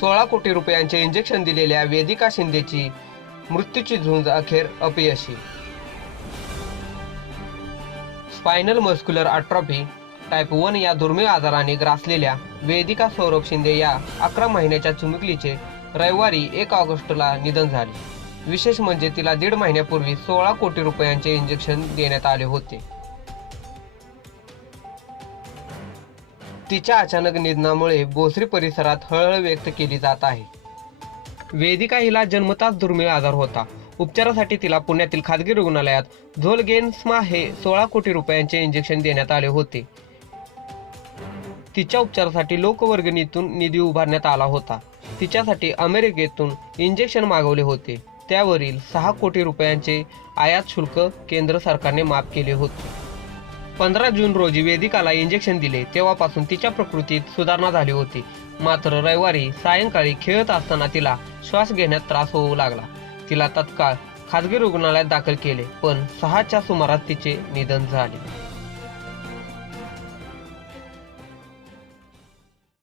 सोळा कोटी रुपयांचे इंजेक्शन दिलेल्या वेदिका शिंदेची मृत्यूची झुंज अखेर अपयशी. Spinal muscular atrophy type one या दुर्मिळ आजाराने ग्रासलेल्या वेदिका सौरभ शिंदे या अकरा महिन्याच्या चुमुकलीचे रविवारी एक ऑगस्टला निधन झाले. विशेष म्हणजे तिला दीड महिन्यापूर्वी सोळा कोटी रुपयांचे इंजेक्शन देण्यात आले होते. तिच्या अचानक निधनामुळे बोसरी परिसरात हळहळ व्यक्त केली जात आहे. वेदिका हिला जन्मताच दुर्मिळ आजार होता. उपचारासाठी तिला पुण्यातील खाजगी रुग्णालयात झोलगेन्स्मा हे सोळा कोटी रुपयांचे इंजेक्शन देण्यात आले होते. तिच्या उपचारासाठी लोकवर्गणीतून निधी उभारण्यात आला होता. तिच्यासाठी अमेरिकेतून इंजेक्शन मागवले होते. त्यावरील सहा कोटी रुपयांचे आयात शुल्क केंद्र सरकारने माफ केले होते. पंधरा जून रोजी वेदिकाला इंजेक्शन दिले तेव्हापासून तिच्या प्रकृतीत सुधारणा झाली होती. मात्र रविवारी सायंकाळी खेळत असताना तिला श्वास घेण्यात त्रास होऊ लागला. तिला तत्काळ खाजगी रुग्णालयात दाखल केले पण सहाच्या सुमारास तिचे निधन झाले.